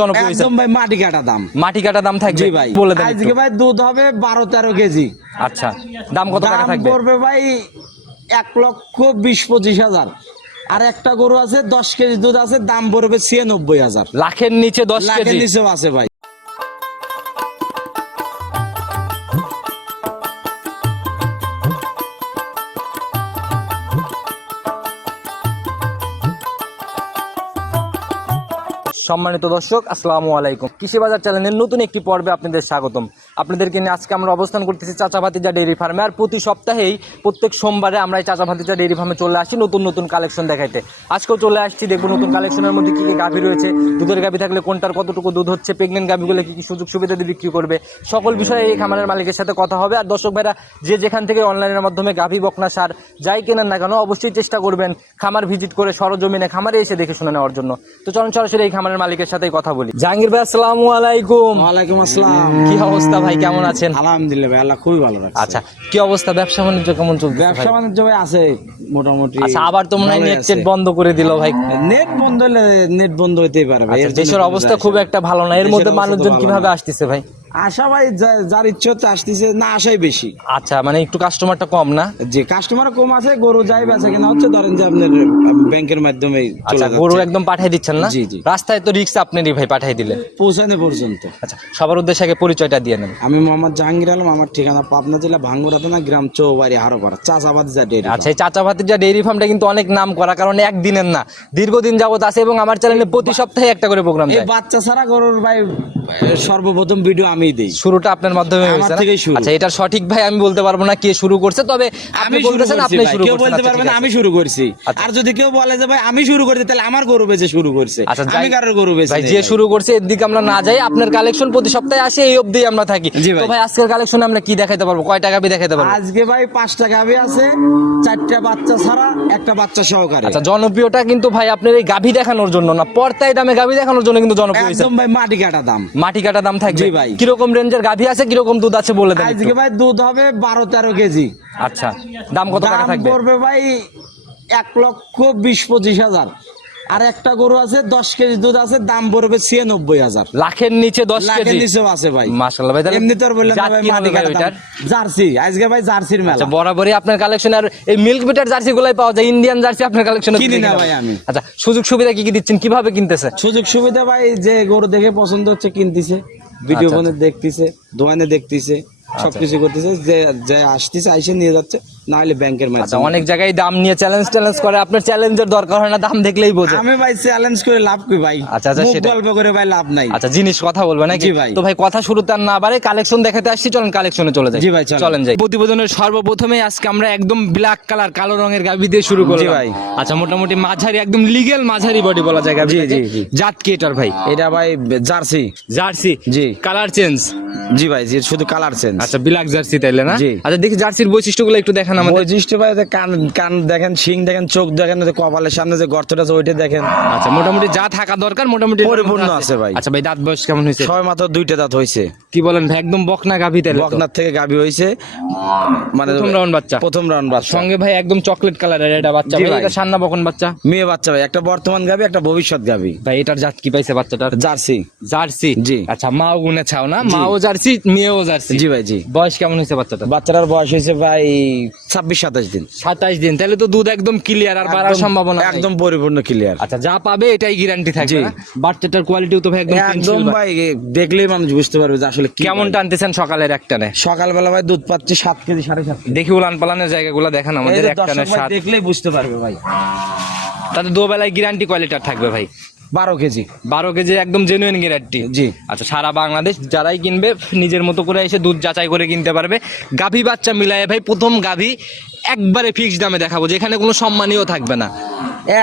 জনপ্রিয় হয়েছে? একদম ভাই মাটি কাটা দাম। মাটি কাটা দাম থাকবে। ভাই। বলে দেন আজকে ভাই দুধ হবে বারো তেরো কেজি। আচ্ছা দাম কত টাকা থাকবে? পড়বে ভাই এক লক্ষ বিশ পঁচিশ হাজার। আর একটা গরু আছে দশ কেজি দুধ আছে দাম পড়বে ছিয়ানব্বই হাজার। লাখের নিচে দশ লাখের কেজি। নিচেও আছে ভাই। সম্মানিত দর্শক, আসসালামু আলাইকুম। কৃষি বাজার চ্যানেলের নতুন একটি পর্বে আপনাদের স্বাগতম। আপনাদেরকে নিয়ে আজকে আমরা অবস্থান করতেছি চাচা ভাতিজা ডেইরি ফার্মে। আর প্রতি সপ্তাহেই, প্রত্যেক সোমবারে আমরা এই চাচা ভাতিজা ডেইরি ফার্মে চলে আসি নতুন নতুন কালেকশন দেখাইতে। আজকেও চলে আসছি, দেখব নতুন কালেকশনের মধ্যে কি কি গাভী রয়েছে, দুধের গাভী থাকলে কোনটার কতটুকু দুধ হচ্ছে প্রেগনেন্ট গাভীগুলো কি কি সুযোগ সুবিধা দিয়ে বিক্রি করবে, সকল বিষয়ে এই খামারের মালিকের সাথে কথা হবে। আর দর্শক ভাইরা, যে যেখান থেকে অনলাইনের মাধ্যমে গাভী, বকনা সার যাই কেনেন না কেন, অবশ্যই চেষ্টা করবেন খামার ভিজিট করে সরজমিনে খামারে এসে দেখে শুনে নেওয়ার জন্য। তো চলুন সরাসরি এই খামারের মালিকের সাথে কথা বলি। জাহাঙ্গীর ভাই আসসালামু আলাইকুম। ওয়ালাইকুম আসসালাম। কি অবস্থা ভাই কেমন আছেন? আলহামদুলিল্লাহ ভাই আল্লাহ খুবই ভালো রাখছে। আচ্ছা কি অবস্থা? ব্যবসা বাণিজ্য কেমন চলছে ব্যবসা বাণিজ্য ভাই আছে মোটামুটি আচ্ছা আবার তো মনে হয় নেট চেট টেট বন্ধ করে দিল ভাই। নেট বন্ধ হলে নেট বন্ধ হইতেই পারে ভাই আচ্ছা এর দেশের অবস্থা খুব একটা ভালো না এর মধ্যে মানুষজন কীভাবে আসতেছে ভাই? আশা ভাই যার ইচ্ছে হচ্ছে আসতেছে না আসাই বেশি। আচ্ছা মানে একটু কাস্টমারটা কম না? যে কাস্টমার কম আছে গরু যাই বেচা কিনা হচ্ছে ধরেন যে আপনার ব্যাংকের মাধ্যমে আচ্ছা গরু একদম পাঠিয়ে দিচ্ছেন না? জি, জি। রাস্তায় তো রিক্স আপনারই ভাই পাঠিয়ে দিলে। পৌঁছানো পর্যন্ত। আচ্ছা সবার উদ্দেশ্যে আগে পরিচয়টা দিয়ে নেন। আমি মোহাম্মদ জাহাঙ্গীর আলম আমার ঠিকানা পাবনা জেলা ভাঙ্গুরা থানা গ্রাম চৌবাড়ি হারোপাড়া চাষাবাদ যা ডেরি আচ্ছা এই চাচা ভাতিজা ডেইরি ফার্মটা কিন্তু অনেক নাম করা কারণ একদিনের না। দীর্ঘদিন যাবত আছে এবং আমার চ্যানেলে প্রতি সপ্তাহে একটা করে প্রোগ্রাম বাচ্চা ছাড়া গরুর ভাই সর্বপ্রথম ভিডিও আমি দেই। শুরুটা আপনার মাধ্যমে হয়েছে না? থেকেই শুরু। আচ্ছা এটা সঠিক ভাই আমি বলতে পারব না কে শুরু করছে তবে আপনি বলতেছেন আপনি শুরু করছেন। বলতে আচ্ছা, না আমি শুরু করছি। আচ্ছা। আর যদি কেউ বলে যে ভাই আমি শুরু করছি তাহলে আমার গরু বেচে শুরু করছে। আচ্ছা আমি কারোর গরু বেচে ভাই যে শুরু করছে এর দিকে আমরা না যাই আপনার কালেকশন প্রতি সপ্তাহে আসে এই অবধি আমরা থাকি। তো ভাই আজকের কালেকশন আমরা কি দেখাতে পারব? কয় টাকা বি দেখাতে পারব? আজকে ভাই পাঁচটা গাভি আছে চারটা বাচ্চা ছাড়া একটা বাচ্চা সহকারে। আচ্ছা জনপ্রিয়টা কিন্তু ভাই আপনার এই গাভী দেখানোর জন্য না পর্তায় দামে গাভী দেখানোর জন্য কিন্তু জনপ্রিয় একদম ভাই মাটি কাটা দাম। মাটি কাটা দাম থাকবে? ভাই। কীরকম রেঞ্জের গাভী আছে কীরকম দুধ আছে বলে দেন আজকে ভাই দুধ হবে বারো তেরো কেজি। আচ্ছা দাম কত টাকা থাকবে? পড়বে ভাই এক লক্ষ বিশ পঁচিশ হাজার। আর একটা গরু আছে দশ কেজি দুধ আছে দাম পড়বে ছিয়ানব্বই হাজার। লাখের নিচে দশ লাখের নিচেও আছে ভাই। মাশাআল্লাহ ভাই এমনি তো আর বললেন ভাই মাটি কাটা জার্সি আজকে ভাই জার্সির মেলা। আচ্ছা বরাবরই আপনার কালেকশন আর এই মিল্ক বিটার জার্সি গুলাই পাওয়া যায় ইন্ডিয়ান জার্সি আপনার কালেকশন কিনি না ভাই আমি। আচ্ছা সুযোগ সুবিধা কি কি দিচ্ছেন? কীভাবে কিনতেছে? সুযোগ সুবিধা ভাই যে গরু দেখে পছন্দ হচ্ছে কিনতেছে ভিডিও আচ্ছা, ফোনে দেখতেছে দোকানে দেখতেছে সবকিছু করতেছে যে যে আসতেছে আইসে নিয়ে যাচ্ছে। না হলে ব্যাংকের আচ্ছা মাধ্যমে অনেক জায়গায় দাম নিয়ে চ্যালেঞ্জ করে আপনার চ্যালেঞ্জের দরকার হয় না দাম দেখলেই বোঝে আমি ভাই চ্যালেঞ্জ করে লাভ কি ভাই আচ্ছা, আচ্ছা। গল্প করে ভাই লাভ নাই আচ্ছা জিনিস কথা বলবে নাকি ভাই। তো ভাই কথা শুরুতে আর না বারে কালেকশন দেখাতে আসছি চলেন কালেকশনে চলে যাই জি ভাই, চলেন। যাই প্রতিবেদনের সর্বপ্রথমে আজকে আমরা একদম ব্ল্যাক কালার কালো রঙের গাভি দিয়ে শুরু জি ভাই। আচ্ছা মোটামুটি মাঝারি একদম লিগেল মাঝারি বডি বলা যায় গাভি জি, জি, জি। জাত কি এটার ভাই এটা ভাই জার্সি জার্সি জি। কালার চেঞ্জ জি ভাই জি শুধু কালার চেঞ্জ আচ্ছা ব্ল্যাক জার্সি তাইলে না। আচ্ছা দেখি জার্সির বৈশিষ্ট্যগুলো একটু দেখান আমাদের বৈশিষ্ট্য ভাই যে কান কান দেখেন শিং দেখেন চোখ দেখেন যে কপালের সামনে যে গর্তটা আছে ওইটা দেখেন। আচ্ছা মোটামুটি যা থাকা দরকার মোটামুটি পরিপূর্ণ আছে। ভাই। আচ্ছা ভাই দাঁত বয়স কেমন হয়েছে? ছয় মাত্র দুইটা দাঁত হয়েছে। কি বলেন ভাই একদম বকনা গাভি তাইলে তো? বকনার থেকে গাবি হয়েছে। মানে প্রথম রাউন্ড বাচ্চা। প্রথম রাউন্ড বাচ্চা। সঙ্গে ভাই একদম চকলেট কালারের এটা বাচ্চা। ভাই। এটা সান্না বকন বাচ্চা। মেয়ে বাচ্চা ভাই একটা বর্তমান গাবি একটা ভবিষ্যৎ গাবি ভাই এটার জাত কি পাইছে বাচ্চাটার? জার্সি। জার্সি? জি। আচ্ছা মাও গুনে ছাও না? জি। মাও জার্সি মেয়েও জার্সি। জি ভাই জি। বয়স কেমন হয়েছে বাচ্চাটা বাচ্চাটার বয়স হয়েছে ভাই ছাব্বিশ সাতাশ দিন। সাতাইশ দিন। তাহলে তো দুধ একদম ক্লিয়ার আর বাড়ার সম্ভাবনা একদম পরিপূর্ণ ক্লিয়ার আচ্ছা যা পাবে এটাই গ্যারান্টি থাকবে জি। বাচ্চাটার কোয়ালিটিও তো ভাই একদম একদম ভাই দেখলেই মানুষ বুঝতে পারবে যে আসলে কেমন। টানতেছেন সকালের একটানে সকালবেলা ভাই দুধ পাচ্ছি সাত কেজি সাড়ে সাত দেখি উলান পালানের জায়গাগুলো দেখান আমাদের একটানে সাত। দেখলেই বুঝতে পারবে ভাই। তাতে দুবেলায় গ্যারান্টি কোয়ালিটার থাকবে ভাই। বারো কেজি। বারো কেজি একদম জেনুইন গ্যারান্টি জি। আচ্ছা সারা বাংলাদেশ যারাই কিনবে নিজের মতো করে এসে দুধ যাচাই করে কিনতে পারবে। গাভী বাচ্চা মিলায় ভাই প্রথম গাভী একবারে ফিক্সড দামে দেখাবো যেখানে কোনো সম্মানীয় থাকবে না।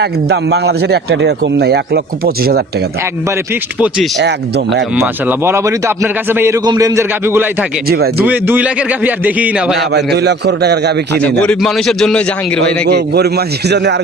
একদম বাংলাদেশের একটা টাকা কম নাই এক লক্ষ পঁচিশ হাজার টাকা দাম। একবারে ফিক্সড পঁচিশ। একদম একদম। মাসাল্লাহ বরাবরই তো আপনার কাছে ভাই এরকম রেঞ্জের গাভী গুলাই থাকে। জি ভাই, দুই দুই লাখের গাভী আর দেখিই না ভাই ভাই দুই। লক্ষ টাকার গাবি কিনি আচ্ছা, গরিব মানুষের জন্য জাহাঙ্গীর ভাই নাকি? গরিব মানুষের জন্য আর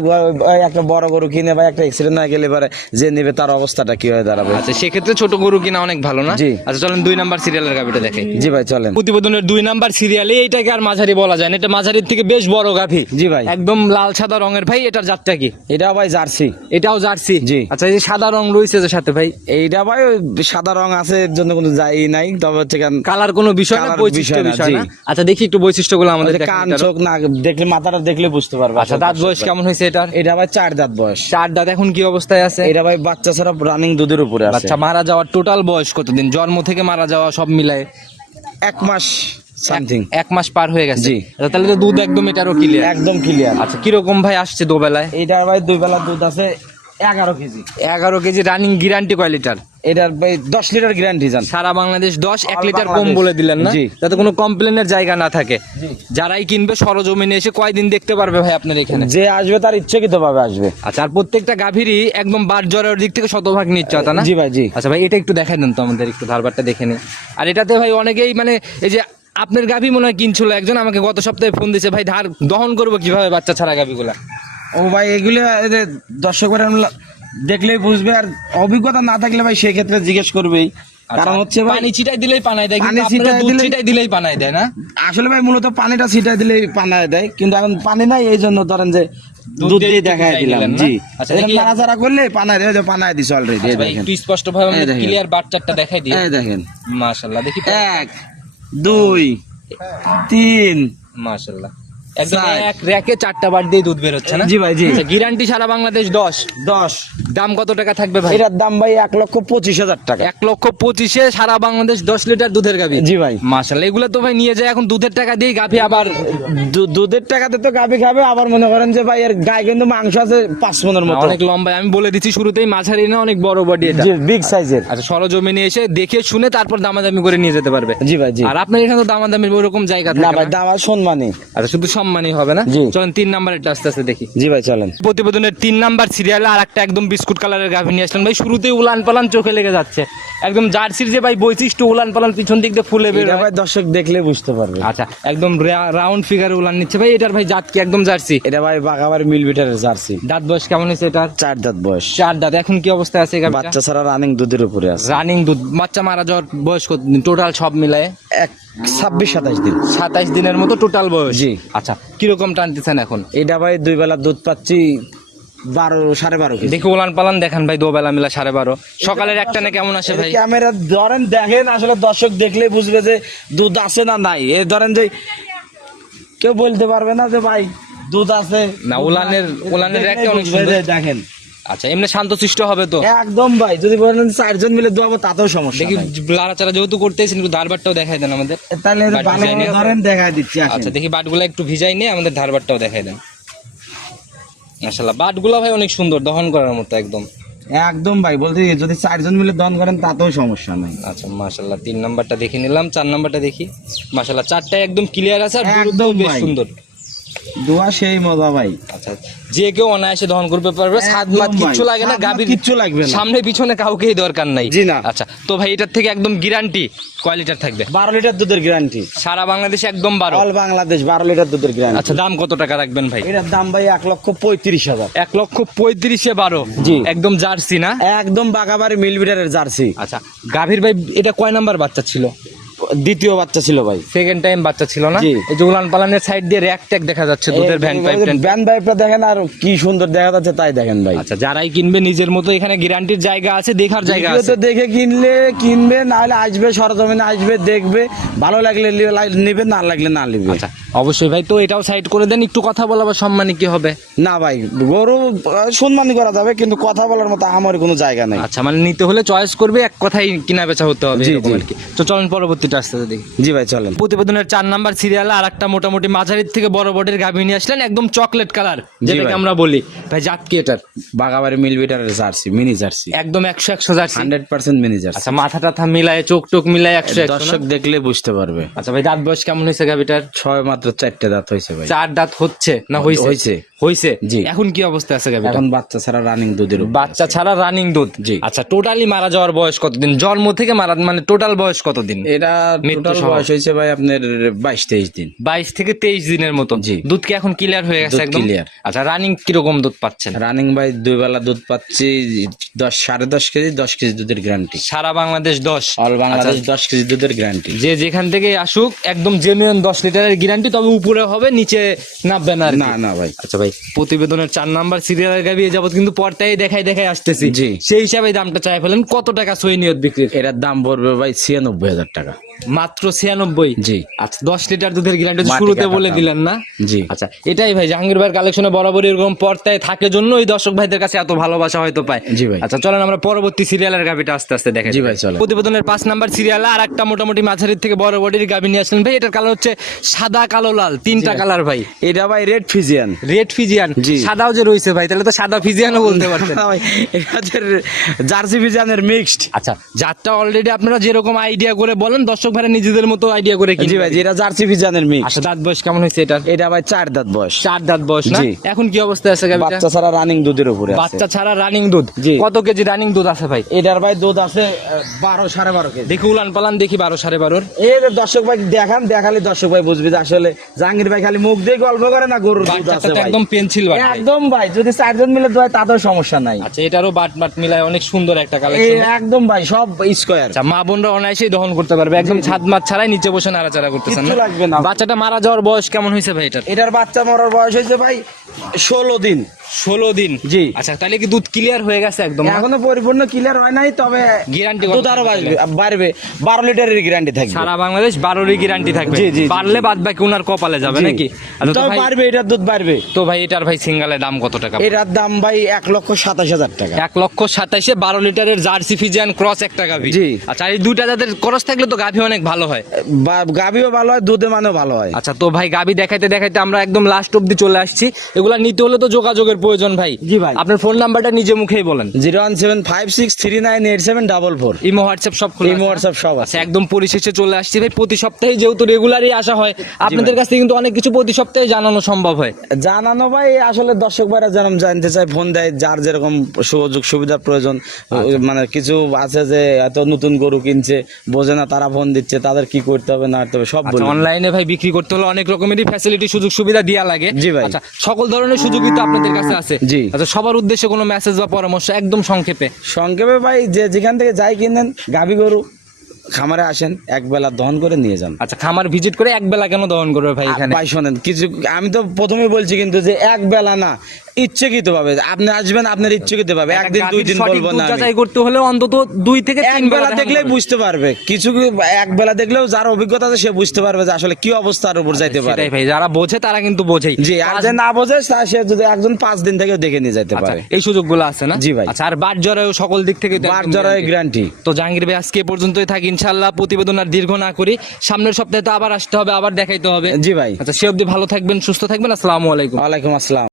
একটা বড় গরু কিনে ভাই একটা এক্সিডেন্ট না গেলে পরে যে নেবে তার অবস্থাটা কি হয়ে দাঁড়াবে? আচ্ছা সেক্ষেত্রে ছোট গরু কিনা অনেক ভালো না? আচ্ছা চলেন দুই নাম্বার সিরিয়ালের গাভীটা দেখে। জি ভাই চলেন। প্রতিবেদনের দুই নাম্বার সিরিয়ালে এইটাকে আর মাঝারি বলা যায় না। এটা মাঝারির থেকে বেশ বড় গাভী। জি ভাই। একদম লাল সাদা রঙের। ভাই এটার জাতটা কি? এটা ভাই জার্সি। এটাও জার্সি? জি। আচ্ছা এই যে সাদা রং রয়েছে যে সাথে ভাই? এইটা ভাই ওই সাদা রং আছে এর জন্য কোনো যাই নাই তবে হচ্ছে কালার কোনো বিষয় না বৈশিষ্ট্য বিষয় না, আচ্ছা দেখি একটু বৈশিষ্ট্যগুলো আমাদের কান চোখ না দেখলে মাথাটা দেখলে বুঝতে পারবে আচ্ছা দাঁত বয়স কেমন হয়েছে এটার? এটা ভাই চার দাঁত বয়স। চার দাঁত এখন কি অবস্থায় আছে? এটা ভাই বাচ্চা ছাড়া রানিং দুধের উপরে আছে। আচ্ছা মারা যাওয়ার টোটাল বয়স কতদিন? জন্ম থেকে মারা যাওয়া সব মিলায়? এক মাস। সামথিং এক মাস পার হয়ে গেছে। জি। আচ্ছা, তাহলে তো দুধ একদম এটারও ক্লিয়ার একদম ক্লিয়ার আচ্ছা কীরকম ভাই আসছে দোবেলায়? এইটা ভাই দুই বেলা দুধ আছে এগারো কেজি। এগারো কেজি রানিং গ্যারান্টি কয় লিটার এটার ভাই দশ লিটার গ্যারান্টি জান। সারা বাংলাদেশ দশ এক লিটার কম বলে দিলেন না। যাতে কোনো কমপ্লেনের জায়গা না থাকে। যারাই কিনবে সরজমিনে এসে কয়দিন দেখতে পারবে ভাই আপনার এখানে? যে আসবে তার ইচ্ছাকৃত ভাবে আসবে। আচ্ছা আর প্রত্যেকটা গাভীরই একদম বার জ্বরের দিক থেকে শতভাগ নিশ্চয়তা না? জি ভাই জি। আচ্ছা ভাই এটা একটু দেখাই দেন তো আমাদের একটু ধারবারটা দেখে নিই আর এটাতে ভাই অনেকেই মানে এই যে আপনার গাভী মনে হয় কিনছিল একজন আমাকে গত সপ্তাহে ফোন দিয়েছে ভাই ধার দহন করব কীভাবে বাচ্চা ছাড়া গাভীগুলা? ও ভাই এগুলো দর্শক দেখলেই বুঝবে আর অভিজ্ঞতা না থাকলে ভাই সেই ক্ষেত্রে জিজ্ঞেস করবেই। কারণ হচ্ছে ভাই পানি ছিটাই দিলেই পানায় দেয় পানি ছিটাই দিলেই- ছিটাই দিলেই পানায় দেয় না? আসলে ভাই মূলত পানিটা ছিটাই দিলেই পানায় দেয় কিন্তু এখন পানি নাই এই জন্য ধরেন যে দুধ দুধ দিয়ে দিয়ে দিলাম জি। আচ্ছা, এরকম নাড়াচাড়া করলে পানায় দেয় পানায় দিছে অলরেডি আচ্ছা দেখেন। একটু স্পষ্ট ভাবে ক্লিয়ার বাচ্চাটা দেখাই দিই। দেখেন। মাশাআল্লাহ দেখি এক। দুই তিন। মাশাআল্লাহ। একদম এক র্যাকে চারটা বার দিয়ে দুধ বের হচ্ছে না? জি ভাই, জি। গ্যারান্টি সারা বাংলাদেশ দশ? দশ। দাম কত টাকা থাকবে ভাই? এটার দাম ভাই এক লক্ষ পঁচিশ হাজার টাকা। এক লক্ষ পঁচিশে সারা বাংলাদেশ দশ লিটার দুধের জি ভাই। মাশাআল্লাহ এগুলো তো ভাই নিয়ে যায় এখন দুধের টাকা দিয়ে গাভি আবার দুধের টাকাতে তো গাভি খাবে আবার মনে করেন যে ভাই এর গায়ে কিন্তু মাংস আছে পাঁচ মনের মতো। অনেক লম্বা আমি বলে দিচ্ছি শুরুতেই মাঝারি না অনেক বড় বডি এটা। জি বিগ সাইজের আচ্ছা সরজমিনে এসে দেখে শুনে তারপর দামাদামি করে নিয়ে যেতে পারবে। জি ভাই জি। আর আপনার এখানে তো দামাদামির ওরকম জায়গা না থাকে ভাই না? দাম আর সম্মানই। আচ্ছা শুধু সম্মানই হবে না। চলেন তিন নাম্বারেরটা আস্তে আস্তে দেখি। জি ভাই চলেন। প্রতিবেদনের তিন নাম্বার সিরিয়ালে আর একটা একদম বিস্কুট কালারের গাভী নিয়ে আসলেন। ভাই শুরুতেই উলান পালান চোখে লেগে যাচ্ছে। একদম জার্সির যে ভাই বৈশিষ্ট্য উলান পালান পিছন দিক দিয়ে ফুলে বের ভাই দর্শক দেখলে বুঝতে পারবে। আচ্ছা একদম রাউন্ড ফিগারে উলান নিচ্ছে। ভাই এটার ভাই জাত কি? একদম জার্সি। এটা ভাই বাগাবার মিল বিটারের জার্সি। দাঁত বয়স কেমন হয়েছে এটার? চার দাঁত বয়স। চার দাঁত। এখন কি অবস্থায় আছে বাচ্চা ছাড়া রানিং দুধের উপরে আছে। রানিং দুধ। বাচ্চা মারা যাওয়ার বয়স কত টোটাল সব মিলায়? এক ছাব্বিশ সাতাশ দিন। সাতাইশ দিনের মতো টোটাল বয়স। জি। আচ্ছা কীরকম টানতেছেন এখন? এটা ভাই দুই বেলা দুধ পাচ্ছি বারো সাড়ে বারো দেখি উলান পালান দেখেন ভাই দোবেলা মিলা সাড়ে বারো। সকালের একটা না কেমন আসে ভাই? ক্যামেরা ধরেন দেখেন আসলে দর্শক দেখলে বুঝবে যে দুধ আছে না নাই। এ ধরেন যে কেউ বলতে পারবে না যে ভাই দুধ আছে না, উলানের- উলানের একটা অনেক দেখেন। আচ্ছা এমনি শান্তশিষ্ট হবে তো? একদম ভাই যদি বলেন চারজন মিলে দোয়াবো তাতেও সমস্যা দেখি। লাড়াচাড়া যেহেতু করতেছেন একটু ধারবারটাও দেখাই দেন আমাদের। তাহলে ধরেন দেখাই দিচ্ছি আচ্ছা দেখি বাটগুলা একটু ভিজাই নিয়ে আমাদের ধারবারটাও দেখাই দেন। মাশাল্লাহ বাটগুলা ভাই অনেক সুন্দর দহন করার মতো একদম। একদম ভাই বলতে যদি চারজন মিলে দন করেন তাতেও সমস্যা নাই। আচ্ছা মাশাল্লাহ তিন নাম্বারটা দেখে নিলাম চার নাম্বারটা দেখি। মাশাল্লাহ চারটায় একদম ক্লিয়ার আছে আর একদম বেশ সুন্দর। দোয়া সেই মজা ভাই। আচ্ছা যে কেউ অনায়াসে দহন করতে পারবে। সাত মাত কিচ্ছু লাগে না গাভীর কিচ্ছু লাগবে না। সামনে পিছনে কাউকেই দরকার নাই। জি না। আচ্ছা তো ভাই এটার থেকে একদম গ্যারান্টি কয় লিটার থাকবে? বারো লিটার দুধের গ্যারান্টি সারা বাংলাদেশে একদম বারো। অল বাংলাদেশ বারো লিটার দুধের গ্যারান্টি আচ্ছা দাম কত টাকা রাখবেন ভাই? এটার দাম ভাই এক লক্ষ পঁয়ত্রিশ হাজার। এক লক্ষ পঁয়ত্রিশে বারো। জি। একদম জার্সি না? একদম বাগাবাড়ি মিল বিটারের জার্সি। আচ্ছা গাভীর ভাই এটা কয় নাম্বার বাচ্চা ছিল? দ্বিতীয় বাচ্চা ছিল ভাই। সেকেন্ড টাইম বাচ্চা ছিল না। এই যে উলান পালানের সাইড দিয়ে র্যাক ট্যাক দেখা যাচ্ছে দুধের ভ্যান পাইপ ভ্যান পাইপটা দেখেন আর কি সুন্দর দেখা যাচ্ছে তাই দেখেন ভাই। আচ্ছা যারাই কিনবে নিজের মতো এখানে গ্যারান্টির জায়গা আছে দেখার জায়গা আছে। ভিডিওতে দেখে কিনলে কিনবে নাহলে আসবে সরজমিনে আসবে দেখবে ভালো লাগলে নিবে না লাগলে না নিবে। আচ্ছা অবশ্যই ভাই তো এটাও সাইড করে দেন একটু কথা বলা বা সম্মানী কি হবে? না ভাই গরু আহ, সম্মানই করা যাবে কিন্তু কথা বলার মতো আমার কোনো জায়গা নেই। আচ্ছা মানে নিতে হলে চয়েস করবে এক কথাই কিনা বেচা হতে হবে এরকম আর কি। তো চলেন পরবর্তীটা আসতে জি ভাই চলেন। প্রতিবেদনের চার নাম্বার সিরিয়ালে আর একটা মোটামুটি মাঝারির থেকে বড় বডির গাভী নিয়ে আসলেন একদম চকলেট কালার যেটাকে আমরা বলি। ভাই জাত কি এটার বাগাবাড়ি মিল বিটারের জার্সি মিনি জার্সি একদম একশো একশো jersey hundred percent mini jersey আচ্ছা মাথা টাথা মিলায় চোখ টোক মিলায় একশো একশো দর্শক দেখলে বুঝতে পারবে। আচ্ছা ভাই দাঁত বয়স কেমন হয়েছে গাভীটার? ছয় মাত্র চারটে দাঁত হয়েছে ভাই। চার দাঁত হচ্ছে না হয়েছে? হয়েছে। হয়েছে জি। এখন কি অবস্থা আছে গাভীটা? এখন বাচ্চা ছাড়া রানিং দুধের বাচ্চা ছাড়া রানিং দুধ? জি। আচ্ছা টোটালি মারা যাওয়ার বয়স কতদিন? জন্ম থেকে মারা মানে টোটাল বয়স কতদিন? এটা টোটাল বয়স হয়েছে ভাই আপনার বাইশ তেইশ দিন। বাইশ থেকে তেইশ দিনের মতো জি। দুধ কি এখন ক্লিয়ার হয়ে গেছে একদম? clear। আচ্ছা রানিং কীরকম দুধ পাচ্ছেন? রানিং ভাই দুই বেলা দুধ পাচ্ছি দশ সাড়ে দশ কেজি দশ কেজি দুধের গ্যারান্টি সারা বাংলাদেশ দশ। অল বাংলাদেশ আচ্ছা, দশ কেজি দুধের গ্যারান্টি যে যেখান থেকে আসুক একদম জেনুইন দশ লিটারের গ্যারান্টি তবে উপরে হবে নিচে নামবে না আর না না ভাই। আচ্ছা ভাই প্রতিবেদনের চার নাম্বার সিরিয়ালের গাবি যাবত কিন্তু পর্দায় দেখাই দেখাই আসতেছি। সেই হিসাবে দামটা চাই ফেলেন। কত টাকা সই নিয়ত বিক্রির? এটার দাম পড়বে ভাই ছিয়ানব্বই হাজার টাকা। মাত্র ছিয়ানব্বই। জি। আচ্ছা দশ লিটার দুধের গ্যারান্টি শুরুতে বলে দিলেন না? জি। আচ্ছা এটাই ভাই জাহাঙ্গীর ভাইয়ের কালেকশনে বরাবর এরকম পর্দায় থাকে জন্য ওই দর্শক ভাইদের কাছে এত ভালোবাসা হয়তো পায়। জি ভাই। আচ্ছা চলেন আমরা পরবর্তী সিরিয়ালের গাবিটা আস্তে আস্তে দেখে জি ভাই, চলেন। প্রতিবেদনের পাঁচ নাম্বার সিরিয়ালে আর একটা মোটামুটি মাঝারির থেকে বড় বডির গাবি নিয়ে আসলেন ভাই। এটার কালার হচ্ছে সাদা কালো লাল। তিনটা কালার ভাই। এটা ভাই রেড ফিজিয়ান রেড ফিজিয়ান জি। সাদাও যে রয়েছে ভাই তাহলে তো সাদা ফিজিয়ানও বলতে পারতেন। এটাদের জার্সি ফিজিয়ানের মিক্সড আচ্ছা যারটা অলরেডি আপনারা যেরকম আইডিয়া করে বলেন দর্শক ভাইরা নিজেদের মতো আইডিয়া করে জি ভাই যেটা জার্সি ফিজিয়ানের মিক্স আচ্ছা দাঁত বয়স কেমন হয়েছে এটা এটা ভাই চার দাঁত বয়স। চার দাঁত বয়স না? এখন কি অবস্থায় আছে গাবিটা? বাচ্চা ছাড়া রানিং দুধের উপরে আছে। বাচ্চা ছাড়া রানিং দুধ। কত কেজি রানিং দুধ আছে ভাই? এটার ভাই দুধ আছে আহ, বারো সাড়ে বারো কেজি। দেখি উলান পালান দেখি বারো সাড়ে বারোর। এই দর্শক ভাই দেখান দেখালে দর্শক ভাই বুঝবে যে আসলে জাহাঙ্গীর ভাই খালি মুখ দিয়ে গল্প করে না গরুর দুধ আছে ভাই। একদম পেন্সিল ভাই। একদম ভাই যদি চারজন মিলে দোয় তাতেও সমস্যা নাই। আচ্ছা এটারও বাট বাট মিলায় অনেক সুন্দর একটা কালেকশন একদম ভাই সব স্কোয়ার আচ্ছা মা বোনরা অনায়াসেই দহন করতে পারবে একদম ছাদ মাছ ছাড়াই নিচে বসে নাড়াচাড়া করতেছেন না? লাগবে না। বাচ্চাটা মারা যাওয়ার বয়স কেমন হয়েছে ভাই এটার? এটার বাচ্চা মরার বয়স হয়েছে ভাই ষোলো দিন। ষোলো দিন? জি। আচ্ছা তাহলে কি দুধ ক্লিয়ার হয়ে গেছে একদম এখনও পরিপূর্ণ ক্লিয়ার হয় নাই তবে কত দুধ আরও বাড়বে বারো লিটারের গ্যারান্টি থাকবে। সারা বাংলাদেশ বারোরই গ্যারান্টি থাকবে। জি, জি। পারলে বাদ বাকি উনার কপালে যাবে নাকি? আচ্ছা তবে বাড়বে এটার দুধ বাড়বে। তো ভাই এটার ভাই সিঙ্গালের দাম কত টাকা? এটার দাম ভাই এক লক্ষ সাতাশ হাজার টাকা। এক লক্ষ সাতাশে বারো লিটারের জার্সি ফিজিয়ান ক্রস একটা গাভি জি। আচ্ছা এই দুইটা যাদের ক্রস থাকলে তো গাভি অনেক ভালো হয়? গাভিও ভালো হয় দুধে মানেও ভালো হয়। আচ্ছা তো ভাই গাবি দেখাইতে দেখাইতে আমরা একদম লাস্ট অব্দি চলে আসছি। এগুলা নিতে হলে তো যোগাযোগের প্রয়োজন ভাই। জি ভাই। আপনার ফোন নাম্বারটা নিজে মুখেই বলেন। Zero one seven five six three nine eight seven double four. Imo WhatsApp সব খোলা ইমো হোয়াটসঅ্যাপ সব আছে। আচ্ছা একদম পরিশেষে চলে আসছি ভাই। প্রতি সপ্তাহে যেহেতু রেগুলারই আসা হয় আপনাদের কাছ থেকে কিন্তু অনেক কিছু প্রতি সপ্তাহে জানানো সম্ভব হয়। জানানো ভাই আসলে দর্শক ভাইরা যেরকম জানতে চায় ফোন দেয় যার যেরকম সুযোগ সুবিধার প্রয়োজন মানে কিছু আছে যে এত নতুন গরু কিনছে বোঝে না তারা ফোন দিচ্ছে তাদের কি করতে হবে না করতে হবে সব বলি অনলাইনে ভাই বিক্রি করতে হলে অনেক রকমেরই ফ্যাসিলিটি সুযোগ সুবিধা দেওয়া লাগে। জি ভাই। আচ্ছা সকল ধরনের সুযোগই তো আপনাদের কাছে আছে। জি। আচ্ছা সবার উদ্দেশ্যে কোনো মেসেজ বা পরামর্শ একদম সংক্ষেপে? সংক্ষেপে ভাই যে যেখান থেকে যাই কিনেন গাভি গরু খামারে আসেন এক বেলা দহন করে নিয়ে যান। আচ্ছা খামার ভিজিট করে এক বেলা কেন দহন করবে ভাই এখানে? ভাই শোনেন কিছু আমি তো প্রথমে বলছি কিন্তু যে এক বেলা না ইচ্ছাকৃত ভাবে আপনি আসবেন আপনার একদিন দুই দিন বলব না যাচাই করতে হলে অন্তত দুই থেকে তিন বেলা দেখলেই বুঝতে পারবে। কিছু এক বেলা দেখলেও যার অভিজ্ঞতা আছে সে বুঝতে পারবে যে আসলে কি অবস্থার উপর যাইতে পারে। ভাই যারা বোঝে তারা কিন্তু বোঝেই। জি আর যে না বোঝে সে যদি একজন পাঁচ দিন থেকে দেখে নিয়ে যেতে আচ্ছা, পারে। এই সুযোগগুলো আছে না? জি ভাই। আচ্ছা আর বাট জরায়ু সকল দিক থেকে বার একদম গ্যারান্টি তো জাহাঙ্গীর ভাই আজকে পর্যন্তই থাকি। ইনশাল্লাহ প্রতিবেদন আর দীর্ঘ না করি। সামনের সপ্তাহে তো আবার আসতে হবে আবার দেখাইতে হবে। জি ভাই। আচ্ছা সে অবধি ভালো থাকবেন সুস্থ থাকবেন। আসসালামু আলাইকুম। ওয়ালাইকুম আসসালাম।